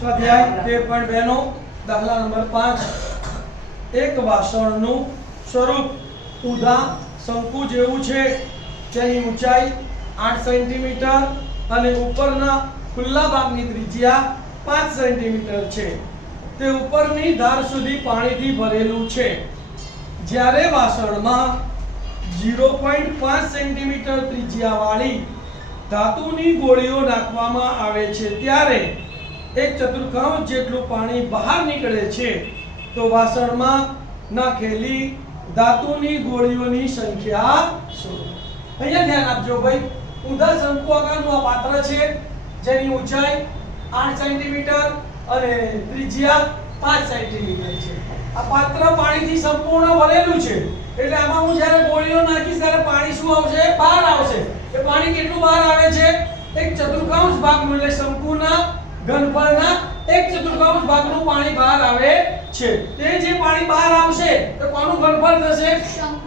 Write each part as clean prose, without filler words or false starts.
સ્વાધ્યાય 13.2 નો દાખલા નંબર 5 એક વાસણનું સ્વરૂપ ઊંધા શંકુ જેવું છે જેની ઊંચાઈ 8 સેન્ટીમીટર અને ઉપરના ખુલ્લા ભાગની ત્રિજ્યા 5 સેન્ટીમીટર છે તે ઉપરની ધાર સુધી પાણીથી ભરેલું છે જ્યારે વાસણમાં 0.5 સેન્ટીમીટર ત્રિજ્યાવાળી ધાતુની ગોળીઓ નાખવામાં આવે છે ત્યારે એક ચતુર્થાંશ જેટલું પાણી બહાર નીકળે છે તો વાસણમાં નાખેલી ધાતુની ગોળીઓની સંખ્યા શું? અહીંયા ધ્યાન આપજો ભાઈ, ઊંધા શંકુ આકારનું આ પાત્ર છે જેની ઊંચાઈ 8 સેન્ટીમીટર અને ત્રિજ્યા 5 સેન્ટીમીટર છે. આ પાત્ર પાણીથી સંપૂર્ણ ભરેલું છે એટલે આમાં હું જ્યારે ગોળીઓ નાખીશ ત્યારે પાણી શું આવશે? બહાર આવશે. એ પાણી કેટલું બહાર આવે છે? એક ચતુર્થાંશ ભાગનું, એટલે શંકુના ઘનફળના એક ચતુર્થાંશ ભાગનું પાણી બહાર આવે છે. તે જે પાણી બહાર આવશે તો કોનું ઘનફળ થશે?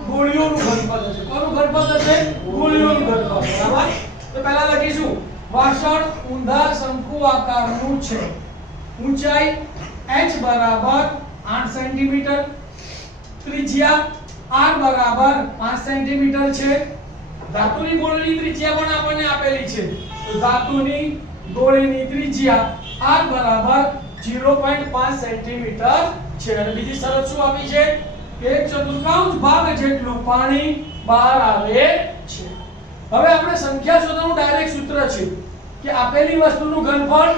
ગોળીઓનું ઘનફળ થશે. કોનું ઘનફળ થશે? ગોળીઓનું ઘનફળ. બરાબર? તો પહેલા લખીશું વાસણ ઊંધા શંકુ આકારનું છે, ઊંચાઈ h બરાબર 8 સેન્ટીમીટર, ત્રિજ્યા r બરાબર 5 સેન્ટીમીટર છે. ધાતુની ગોળીની ત્રિજ્યા પણ આપણને આપેલી છે તો ધાતુની ગોળીની ત્રિજ્યા r બરાબર 0.5 સેન્ટીમીટર છે અને બીજી શરત શું આપી છે? એક ચતુર્થાંશ ભાગ જેટલું પાણી બહાર આવે છે. હવે આપણે સંખ્યા શોધવાનું ડાયરેક્ટ સૂત્ર છે કે આપેલી વસ્તુનું ઘનફળ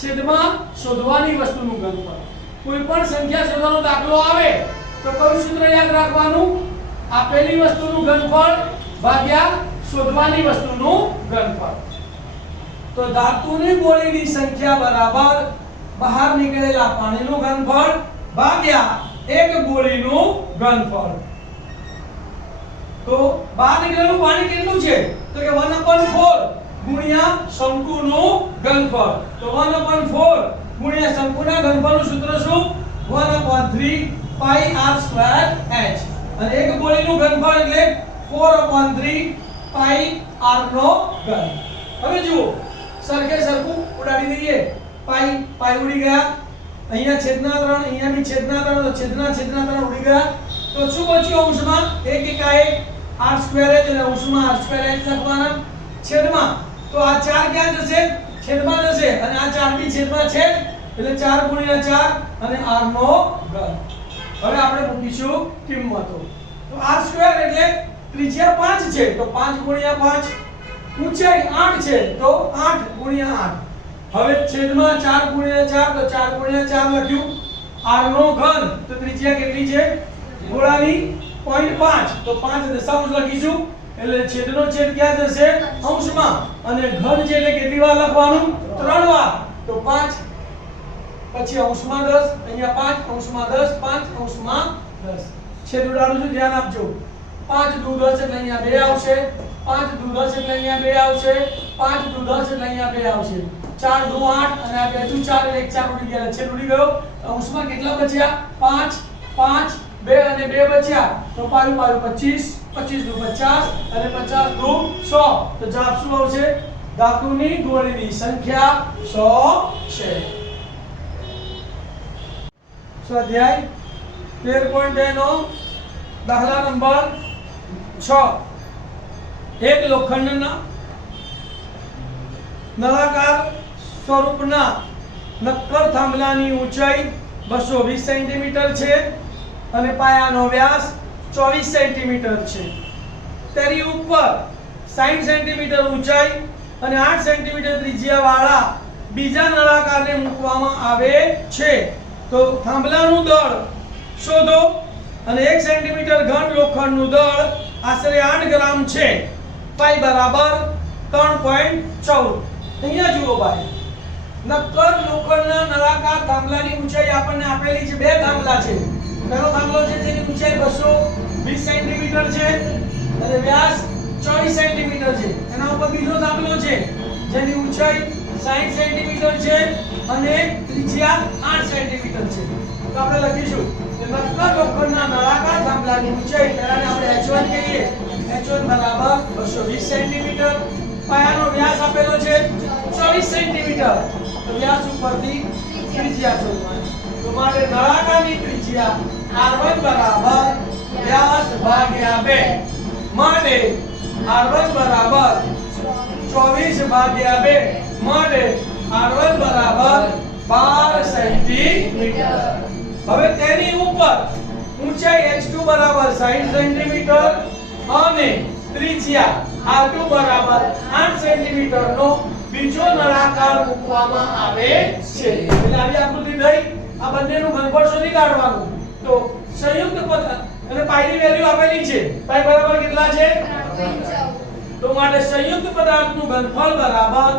છેદમાં શોધવાની વસ્તુનું ઘનફળ. કોઈ પણ સંખ્યા શોધવાનો દાખલો આવે તો કયું સૂત્ર યાદ રાખવાનું? આપેલી વસ્તુનું ઘનફળ ભાગ્યા શોધવાની વસ્તુનું ઘનફળ. તો ધાતુની ગોળીની સંખ્યા બરાબર બહાર નીકળેલા પાણીનું ઘનફળ ભાગ્યા એક ગોળીનું ઘનફળ. તો બહાર નીકળેલું પાણી કેટલું છે? તો કે 1/4 ગુણ્યા શંકુનું ઘનફળ. તો 1/4 ગુણ્યા શંકુના ઘનફળનું સૂત્ર શું? 1/3 પાઈ r² h. અને એક ગોળીનું ઘનફળ એટલે 4/3 પાઈ r નો ઘન. હવે જુઓ, સરખે સરખું ઉડાડી દઈએ. પાઈ પાઈ ઉડી ગયા, અહીંયા છેદના 3, અહીંયા બી છેદના 3, તો છેદના 3 ઉડી ગયા. તો શું બચ્યું અંશમાં? 1 એકા 1 r² h અને અંશમાં r² h લખવાના. છેદમાં તો આ 4 ક્યાં જશે? છેદમાં જશે અને આ 4 બી છેદમાં છે એટલે 4 ગુણ્યા 4 અને r નો ઘન. હવે આપણે મૂકીશું કિંમતો. તો r² એટલે ત્રિજ્યા 5 છે તો 5 ગુણ્યા 5, ઊંચાઈ 8 છે તો 8 ગુણ્યા 8. હવે છેદમાં 4 ગુણ્યા 4 તો 4 ગુણ્યા 4 લખ્યું. r નો ઘન તો ત્રિજ્યા કેટલી છે ગોળાની? 0.5 તો 5 દશાંશ લખીશું એટલે છેદનો છેદ ક્યાં જશે? અંશમાં. અને ઘન છે એટલે કેટલી વાર લખવાનું? 3 વાર. તો 5 પછી અંશમાં 10, અહીંયા 5 અંશમાં 10, 5 અંશમાં 10. છેદ ઉડાડું છું, ધ્યાન આપજો. 5 દુ 10 એટલે અહીંયા 2 આવશે, 5 દુ 10 એટલે અહીંયા 2 આવશે, 5 દુ 10 એટલે અહીંયા 2 આવશે, 4 દુ 8 અને આ 2 દુ 4 એટલે 1 4 ઉડી ગયા, છેદ ઉડી ગયો. અંશમાં કેટલા બચ્યા? 5 5 2 અને 2 બચ્યા તો પાયું પાયું 25, 25 દુ 50 અને 50 દુ 100. તો જવાબ શું આવશે? ધાતુની ગોળીની સંખ્યા 100 છે. સ્વાધ્યાય 13.2 નો દાખલા નંબર 6 એક લોખંડના નળાકાર સ્વરૂપના નક્કર થાંભલાની ઊંચાઈ 220 સેન્ટીમીટર છે અને પાયાનો વ્યાસ 24 સેન્ટીમીટર છે. તેની ઉપર 60 સેન્ટીમીટર ઊંચાઈ અને 8 સેન્ટીમીટર ત્રિજ્યાવાળા બીજા નળાકારને મૂકવામાં આવે છે તો થાંભલાનું દળ શોધો. અને 1 સેન્ટીમીટર ઘન લોખંડનું દળ આશરે 8 ગ્રામ છે. પાઈ બરાબર 3.14. અહીંયા જુઓ ભાઈ, નક્કર લોખંડના નળાકાર થાંભલાની ઊંચાઈ આપણને આપેલી છે. બે થાંભલા છે. પહેલો થાંભલો છે જેની ઊંચાઈ 220 સેન્ટીમીટર છે અને વ્યાસ 24 સેન્ટીમીટર છે. એના ઉપર બીજો થાંભલો છે જેની ઊંચાઈ 60 સેન્ટીમીટર છે અને ત્રિજ્યા 8 સેન્ટીમીટર છે. તો આપણે લખીશું કે નક્કર લોખંડના નળાકાર થાંભલાની ઊંચાઈ પહેલાને આપણે h1 કહીએ. h1 બરાબર 220 સેન્ટીમીટર. પાયાનો વ્યાસ આપેલો છે 24 સેન્ટીમીટર તો વ્યાસ ઉપરથી ત્રિજ્યા શોધવાની. તો માટે નળાકારની ત્રિજ્યા r1 બરાબર વ્યાસ ભાગ્યા 2 માટે r1 બરાબર 24 ભાગ્યા 2 માટે r1 બરાબર 12 સેન્ટીમીટર. હવે તેની ઉપર ઊંચાઈ h2 બરાબર 60 સેન્ટીમીટર અને ત્રિજ્યા r2 બરાબર 8 સેન્ટીમીટર નો બીજો નળાકાર મૂકવામાં આવે છે. એટલે આવી આકૃતિ થઈ. આ બંનેનું ઘનફળ શોધી કાઢવાનું. તો સંયુક્ત પદાર્થ અને પાઈની વેલ્યુ આપેલી છે. પાઈ બરાબર કેટલા છે? 3.14. તો માટે સંયુક્ત પદાર્થનું ઘનફળ બરાબર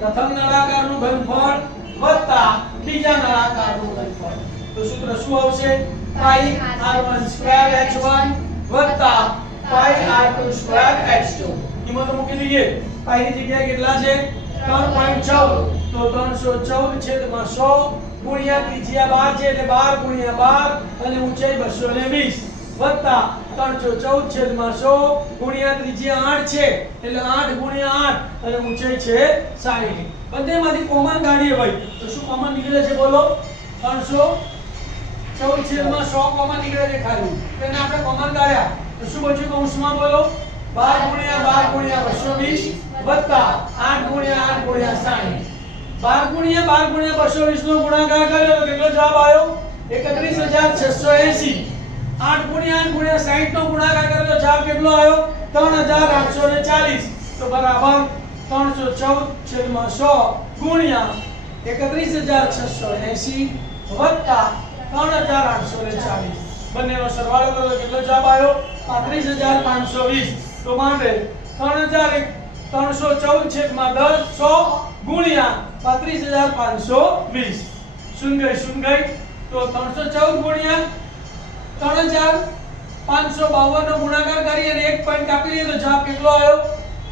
પ્રથમ નળાકારનું ઘનફળ વત્તા બીજા નળાકારનું ઘનફળ. તો સૂત્ર શું આવશે? પાઈ r1 સ્ક્વેર h1 વત્તા પાઈ r2 સ્ક્વેર h2. કિંમતો મૂકી દઈએ. પાઈની જગ્યાએ કેટલા છે? 3.14. તો 314 છેદમાં 100 ગુણ્યા ત્રિજ્યા 12 છે એટલે 12 ગુણ્યા 12 અને ઊંચાઈ 220 વત્તા 314 છેદમાં 100 ગુણ્યા ત્રિજ્યા 8 છે એટલે 8 ગુણ્યા 8 અને ઊંચાઈ છે 60. બંનેમાંથી કોમન કાઢીએ ભાઈ તો શું કોમન નીકળે છે બોલો? 314 છેદમાં 100 કોમન નીકળે છે ખાલી. તો એને આપણે કોમન કાઢ્યા તો શું બચ્યું કૌંસમાં બોલો? 12 ગુણ્યા 220 વત્તા 8 ગુણ્યા 8 ગુણ્યા 60. 12 ગુણ્યા 220 નો ગુણાકાર કર્યો તો કેટલો જવાબ આવ્યો? 31680. 8 ગુણ્યા 8 ગુણ્યા 60 નો ગુણાકાર કર્યો તો જવાબ કેટલો આવ્યો? 3840. તો બરાબર 314 છેદમાં 100 ગુણ્યા 31680 વત્તા 3840. બંનેનો સરવાળો કરો તો કેટલો જવાબ આવ્યો? 35520. તો માટે 314 છેદમાં 10 100 ગુણ્યા 35520. શૂન્ય ગઈ શૂન્ય ગઈ. તો 314 ગુણ્યા 3552 નો ગુણાકાર કરી અને 1 પોઈન્ટ કાપી લઈએ તો જવાબ કેટલો આવ્યો?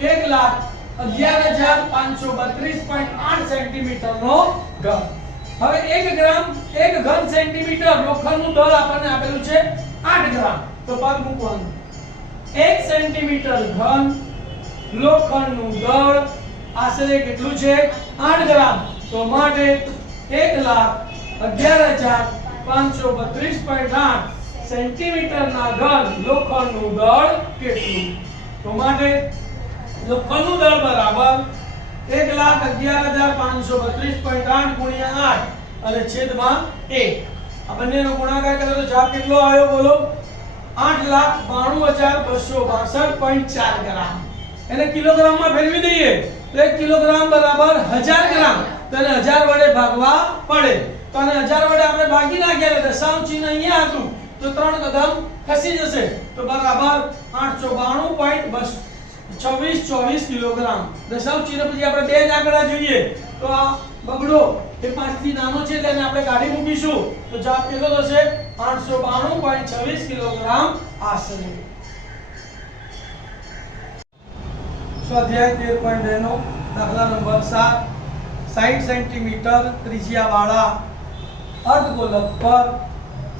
1,11,532.8 સેન્ટીમીટર નો ઘન. હવે 1 ગ્રામ 1 ઘન સેન્ટીમીટર લોખંડનું દળ આપણને આપેલું છે 8 ગ્રામ. તો પદ મૂકવાનું. 1 સેન્ટીમીટર ઘન લોખંડનું દળ આશરે કેટલું છે? 8 ગ્રામ. તો માટે 1,11,532.8 સેન્ટીમીટરના ઘન લોખંડનું દળ કેટલું? તો માટે લોખંડનું દળ બરાબર 1,11,532.8 ગુણ્યા 8 અને છેદમાં 1. આ બંનેનો ગુણાકાર કર્યો તો જવાબ કેટલો આવ્યો બોલો? 8,92,262.4 ગ્રામ. એને કિલોગ્રામમાં ફેરવી દઈએ તો 1 કિલોગ્રામ બરાબર 1000 ગ્રામ. તો એને 1000 વડે ભાગવા પડે. તો આને 1000 વડે આપણે ભાગી નાખ્યા એટલે દશાંશ ચિહ્ન અહીંયા હતું તો 3 કદમ ખસી જશે. તો બરાબર 892.2624 કિલોગ્રામ. દશાંશ ચિહ્ન પછી આપણે બે જ આંકડા જોઈએ તો આ બગડો એ 5 થી નાનો છે એટલે એને આપણે કાઢી મૂકીશું. તો જવાબ કેટલો થશે? 892.26 કિલોગ્રામ આશરે. સ્વાધ્યાય 13.2 નો દાખલા નંબર 7. 60 સેન્ટીમીટર ત્રિજ્યાવાળા અર્ધગોલક પર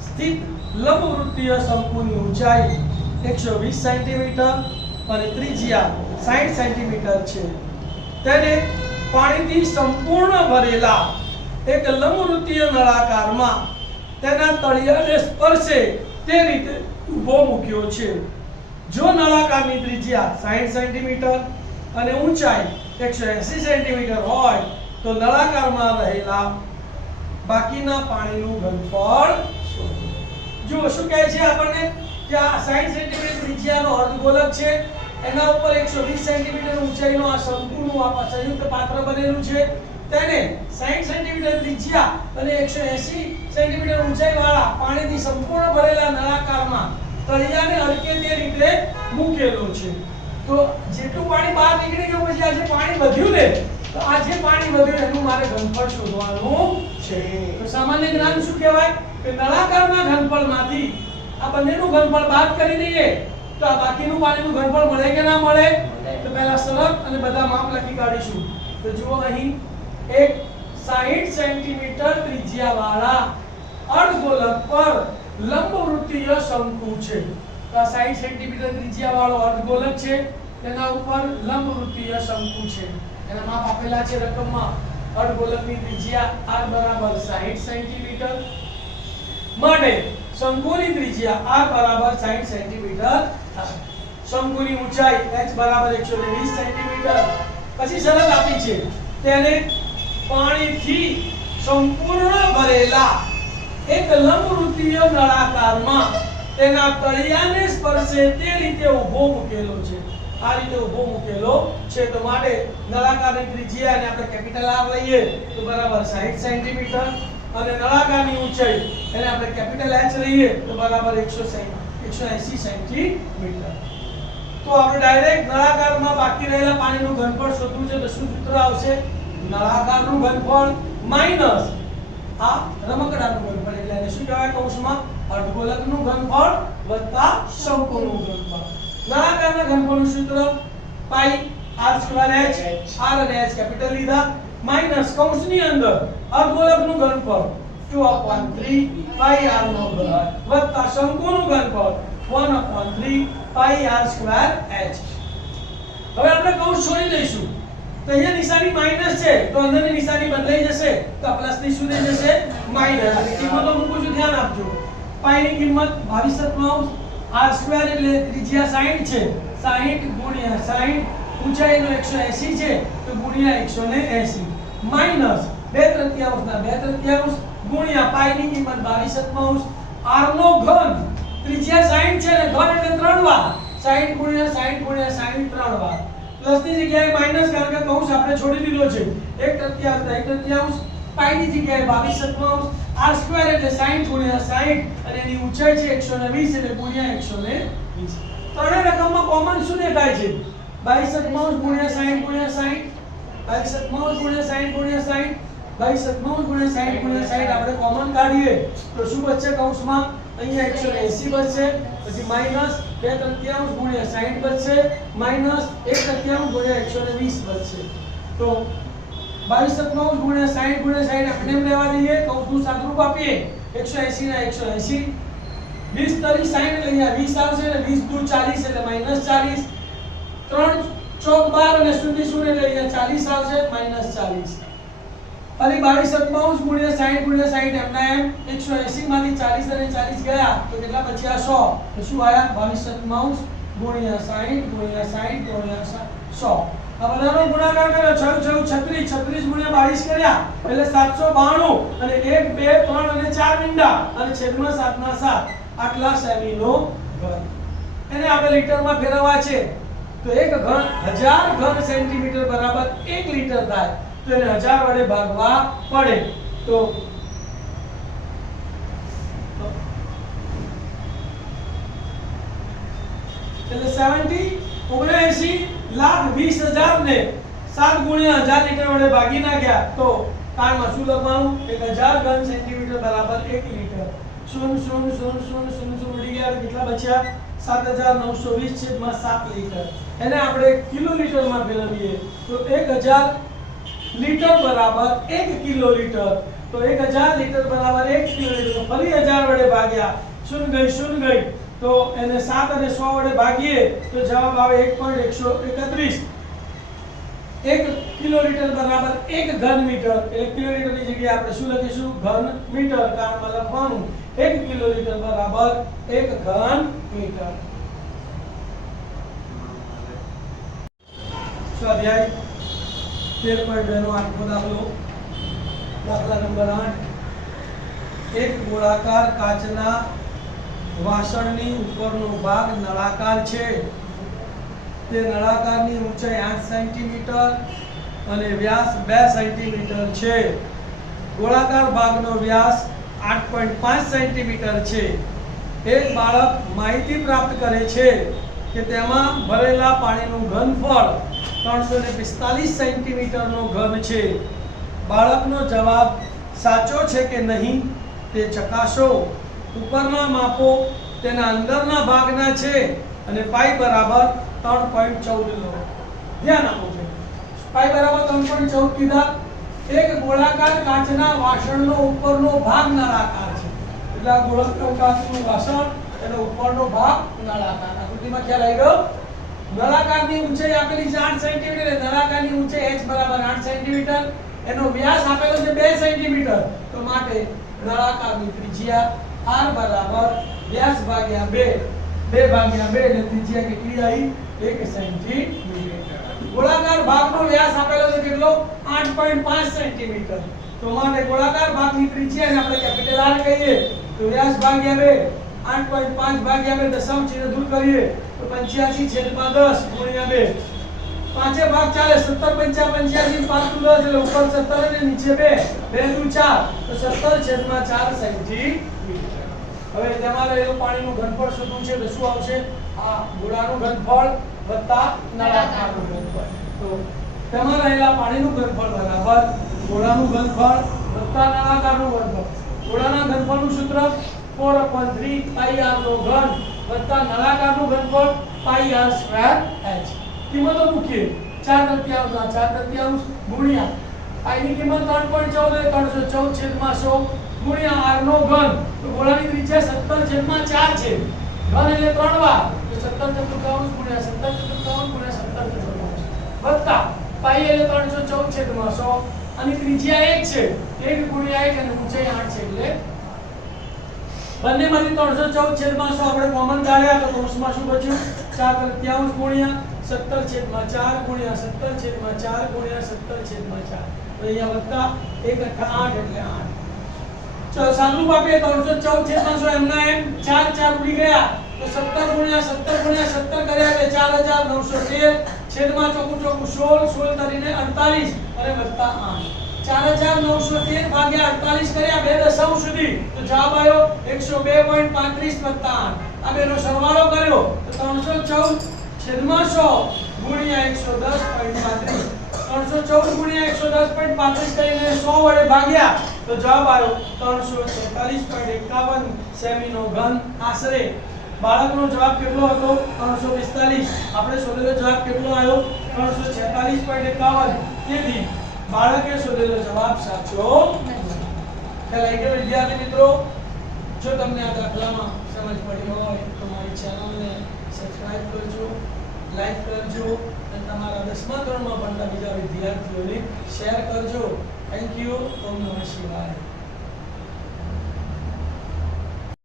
સ્થિત લંબવૃત્તીય શંકુની ઊંચાઈ 120 સેન્ટીમીટર અને ત્રિજ્યા 60 સેન્ટીમીટર છે. તેને પાણીથી સંપૂર્ણ ભરેલા એક લંબવૃત્તીય નળાકારમાં તેના તળિયાને સ્પર્શે તે રીતે ઊભો મૂક્યો છે. જો નળાકારની ત્રિજ્યા 60 સેન્ટીમીટર અને ઊંચાઈ 180 સેન્ટીમીટર હોય તો નળાકારમાં રહેલા બાકીના પાણીનું ઘનફળ શોધો. જો શું કહે છે આપણને કે આ 60 સેન્ટીમીટર ત્રિજ્યાનો અર્ધગોલક છે. એના ઉપર 120 સેન્ટીમીટર ઊંચાઈનો આ શંકુનું આ સંયુક્ત પાત્ર બનેલું છે. તેને 60 સેન્ટીમીટર ત્રિજ્યા અને 180 સેન્ટીમીટર ઊંચાઈ વાળા પાણીથી સંપૂર્ણ ભરેલા નળાકારમાં તળિયાને અડકે તે રીતે મૂકેલો છે. તો જેટલું પાણી બહાર નીકળી ગયું પછી આ જે પાણી વધ્યું ને તો આ જે પાણી વધ્યું એનું મારે ઘનફળ શોધવાનું છે. તો સામાન્ય જ્ઞાન શું કહેવાય કે નળાકારના ઘનફળમાંથી આ બંનેનું ઘનફળ બાદ કરી દઈએ તો આ બાકીનું પાણીનું ઘનફળ મળે કે ના મળે? તો પહેલા શરત અને બધા માપ લખી કાઢીશું. તો જુઓ અહીં એક 60 સેન્ટીમીટર ત્રિજ્યાવાળા અર્ધગોલક પર લંબવૃત્તીય શંકુ છે. તો આ 60 સેન્ટીમીટર ત્રિજ્યાવાળો અર્ધગોલક છે. તેના ઉપર લંબવૃત્તીય શંકુ છે. એના માપ આપેલા છે રકમમાં. અર્ધગોલકની ત્રિજ્યા r બરાબર 60 સેન્ટીમીટર માટે શંકુની ત્રિજ્યા r બરાબર 60 સેન્ટીમીટર થશે. શંકુની ઊંચાઈ h બરાબર 120 સેન્ટીમીટર. પછી શરત આપી છે તેને પાણીથી સંપૂર્ણ ભરેલા એક લંબવૃત્તીય નળાકારમાં તેના તળિયાને સ્પર્શે તે રીતે ઊભો મૂકેલો છે. આ રીતે ઊભો મૂકેલો છે તો માટે નળાકારની ત્રિજ્યા અને આપણે કેપિટલ R લઈએ તો બરાબર 60 સેન્ટીમીટર અને નળાકારની ઊંચાઈ એને આપણે કેપિટલ H લઈએ તો બરાબર 180 સેન્ટીમીટર. તો આપણે ડાયરેક્ટ નળાકારમાં બાકી રહેલા પાણીનું ઘનફળ શોધવું છે તો શું સૂત્ર આવશે? નળાકારનું ઘનફળ માઈનસ આ રમકડાનું ઘનફળ એટલે એને શું કહેવાય કૌંસમાં અર્ધગોલકનું ઘનફળ વત્તા શંકુનું ઘનફળ. નળાકારના ઘનફળનું સૂત્ર પાઈ r2h r અને h કેપિટલ લીધા માઈનસ કૌંસની અંદર અર્ધગોલકનું ઘનફળ 2/3 પાઈ r નો ઘન વત્તા શંકુનું ઘનફળ 1/3 પાઈ r2h. હવે આપણે કૌંસ છોડી દઈશું તો અહીંયા નિશાની માઈનસ છે તો અંદરની નિશાની બદલાઈ જશે તો પ્લસ ની શું થઈ જશે માઈનસ. અને કિંમતો મૂકું છું ધ્યાન આપજો. પાઈ ની કિંમત 22/3 r2 એટલે ત્રિજ્યા 60 છે 60 ગુણ્યા 60 ઊંચાઈનો 180 છે તો ગુણ્યા 180 માઈનસ 2/3 ના 2/3 ગુણ્યા પાઈ ની કિંમત 22/3 r નો ઘન ત્રિજ્યા 60 છે ને ઘન એટલે 3 વાર 60 ગુણ્યા 60 ગુણ્યા 60 3 વાર પ્લસ ની જગ્યાએ માઈનસ કારણ કે કૌંસ આપણે છોડી દીધો છે 1/3 પાઈ ની જગ્યાએ 22/3 r2 એટલે 60 ગુણ્યા 60 અને એની ઊંચાઈ છે 120 એટલે ગુણ્યા 120. ત્રણેય રકમમાં કોમન શું દેખાય છે 22/3 ગુણ્યા 60 ગુણ્યા 60 22/3 ગુણ્યા 60 ગુણ્યા 60 22/3 ગુણ્યા 60 ગુણ્યા 60 આપણે કોમન કાઢીએ તો શું બચશે કૌંસમાં અહીંયા 180 બચશે પછી માઈનસ 2/3 ગુણ્યા 60 બચશે માઈનસ 1/3 ગુણ્યા 120 બચશે. તો 22/3 ગુણ્યા 60 ગુણ્યા 60 આપણે એમ લેવા દઈએ કૌંસનું સાદુરૂપ આપીએ 180 ના 180 20 તરી 60 એટલે અહીંયા 20 આવશે એટલે 20 દૂર 40 એટલે -40 3 ચોક 12 અને 0 0 એટલે અહીંયા 40 આવશે -40. ફરી 22/3 ગુણ્યા 60 ગુણ્યા 60 એમના એમ 180 માંથી 40 અને 40 ગયા તો કેટલા બચ્યા 100 તો શું આયા 22/3 ગુણ્યા 60 ગુણ્યા 60 ગુણ્યા 100. આ બધાનો ગુણાકાર કર્યો 6 36 36 ગુણ્યા 22 કર્યા એટલે 792 અને 1 2 3 અને 4 મીંડા અને છેદમાં 7 ના 7 આટલા સેમીનો ઘન. એને આપણે લીટરમાં ફેરવવા છે તો એક ઘન 1000 ઘન સેન્ટીમીટર બરાબર 1 લીટર થાય તો એને 1000 વડે ભાગવા પડે તો એટલે 79,20,000 ને 7 ગુણ્યા 1000 લીટર વડે ભાગી નાખ્યા તો કાળમાં શું લખવાનું 1000 ઘન સેન્ટીમીટર બરાબર 1 લીટર 0 0 0 0 0 ઉડી ગયા કેટલા બચ્યા 7920 છેદમાં 7 લીટર. એને આપણે કિલો લીટરમાં ફેરવીએ તો 1000 લીટર બરાબર 1 કિલો લીટર તો 1000 લીટર બરાબર 1 કિલો લીટર ફરી 1000 વડે ભાગ્યા શૂન્ય ગઈ તો એને 7 અને 100 વડે ભાગીએ તો જવાબ આવે 1.131. 1 કિલો લીટર બરાબર 1 ઘન મીટર એટલે કિલો લીટરની જગ્યાએ આપણે શું લખીશું ઘન મીટર કાળમાં લખવાનું 1 કિલો લીટર બરાબર 1 ઘન મીટર. સ્વાધ્યાય 13.2 નો આઠમો દાખલો દાખલા નંબર 8. એક ગોળાકાર કાચના વાસણની ઉપરનો ભાગ નળાકાર છે. તે નળાકારની ઊંચાઈ 8 સેન્ટીમીટર અને વ્યાસ 2 સેન્ટીમીટર છે. ગોળાકાર ભાગનો વ્યાસ 8.5 સેન્ટીમીટર છે. એક બાળક માહિતી પ્રાપ્ત કરે છે કે તેમાં ભરેલા પાણીનું ઘનફળ 345 સેન્ટીમીટરનો ઘન છે. બાળકનો જવાબ સાચો છે કે નહીં તે ચકાસો. ઉપરના માપો તેના અંદરના ભાગના છે અને પાઈ બરાબર 3.14 લો. ધ્યાન આપો છે પાઈ બરાબર 3.14 કીધા. એક ગોળાકાર કાચના વાસણનો ઉપરનો ભાગ નળાકાર છે એટલે આ ગોળાકાર કાચનું વાસણ એનો ઉપરનો ભાગ નળાકાર. આકૃતિમાં ખ્યાલ આવી ગયો. નળાકારની ઊંચાઈ આપેલી છે 8 સેન્ટીમીટર એટલે નળાકારની ઊંચાઈ h બરાબર 8 સેન્ટીમીટર. એનો વ્યાસ આપેલો છે 2 સેન્ટીમીટર, તો માટે નળાકારની ત્રિજ્યા r બરાબર વ્યાસ ભાગ્યા 2, 2 ભાગ્યા 2 એટલે ત્રિજ્યા કેટલી આવી? 1 સેન્ટીમીટર. ગોળાકાર ભાગનો વ્યાસ આપેલો છે કેટલો? 8.5 સેન્ટીમીટર, તો માટે ગોળાકાર ભાગની ત્રિજ્યાને આપણે કેપિટલ R કહીએ, તો વ્યાસ ભાગ્યા 2, 8.5 ભાગ્યા 2 દશાંશ ચિહ્ન દૂર કરીએ તો 85/10 ગુણ્યા 2, પાંચે ભાગ ચાલે, 17 × 5 = 85, 5 × 10 એટલે ઉપર 17 અને નીચે 2, 2 × 4 તો 17/4 સેન્ટીમીટર. હવે તેમાં રહેલું પાણીનું ઘનફળ શોધવું છે તો શું આવશે? આ ગોળાનું ઘનફળ વત્તા નળાકારનું ઘનફળ. તો તેમાં રહેલા પાણીનું ઘનફળ બરાબર ગોળાનું ઘનફળ વત્તા નળાકારનું ઘનફળ. ગોળાના ઘનફળનું સૂત્ર 4/3 πr નો ઘન વત્તા નળાકારનું ઘનફળ πr²h. કિંમતો મૂકીએ, 4/3 ગુણ્યા પાઈ ની કિંમત 3.14 એટલે 314/100 ગુણ્યા r નો ઘન, તો ગોળાની ત્રિજ્યા 17/4 છે, ઘન એટલે 3 વાર, તો 17/4 ગુણ્યા 17/4 ગુણ્યા 17/4 વત્તા પાઈ એટલે 314/100 અને ત્રિજ્યા 1 છે, 1 ગુણ્યા 1 અને ઊંચાઈ 8 છે એટલે બંનેમાંથી 314/100 આપણે કોમન કાઢ્યા તો કૌંસમાં શું બચ્યું? 4/3 ગુણ્યા 17/4 ગુણ્યા 17/4 ગુણ્યા 17/4, તો અહીંયા વત્તા 1 × 8 એટલે 8. ચલો સાદુરૂપ આપીએ 314/100 એમના એમ 4 4 ઉડી ગયા તો 17 ગુણ્યા 17 ગુણ્યા 17 કર્યા એટલે 4913 છેદમાં ચોકું ચોકું 16, 16 તરીને 48 અને વત્તા 8. 4913 ભાગ્યા 48 કર્યા બે દશાંશ સુધી તો જવાબ આવ્યો 102.35 વત્તા 8. આ બેનો સરવાળો કર્યો તો 314/100 ગુણ્યા 110.35, 314 ગુણ્યા 110.35 કરીને 100 વડે ભાગ્યા તો જવાબ આવ્યો 346.51 સેમીનો ઘન. આશરે બાળકનો જવાબ કેટલો હતો? 345. આપણે શોધેલો જવાબ કેટલો આવ્યો? 346.51. તેથી બાળકે શોધેલો જવાબ સાચો નથી. ખ્યાલ આવી ગયો વિદ્યાર્થી મિત્રો? જો તમને આ દાખલામાં સમજ પડી હોય તો મારી ચેનલને સબસ્ક્રાઇબ કરજો, લાઈક કરજો અને તમારા 10મા ધોરણમાં ભણતા બીજા વિદ્યાર્થીઓને શેર કરજો. Thank you. ઓમ નમઃ શિવાય.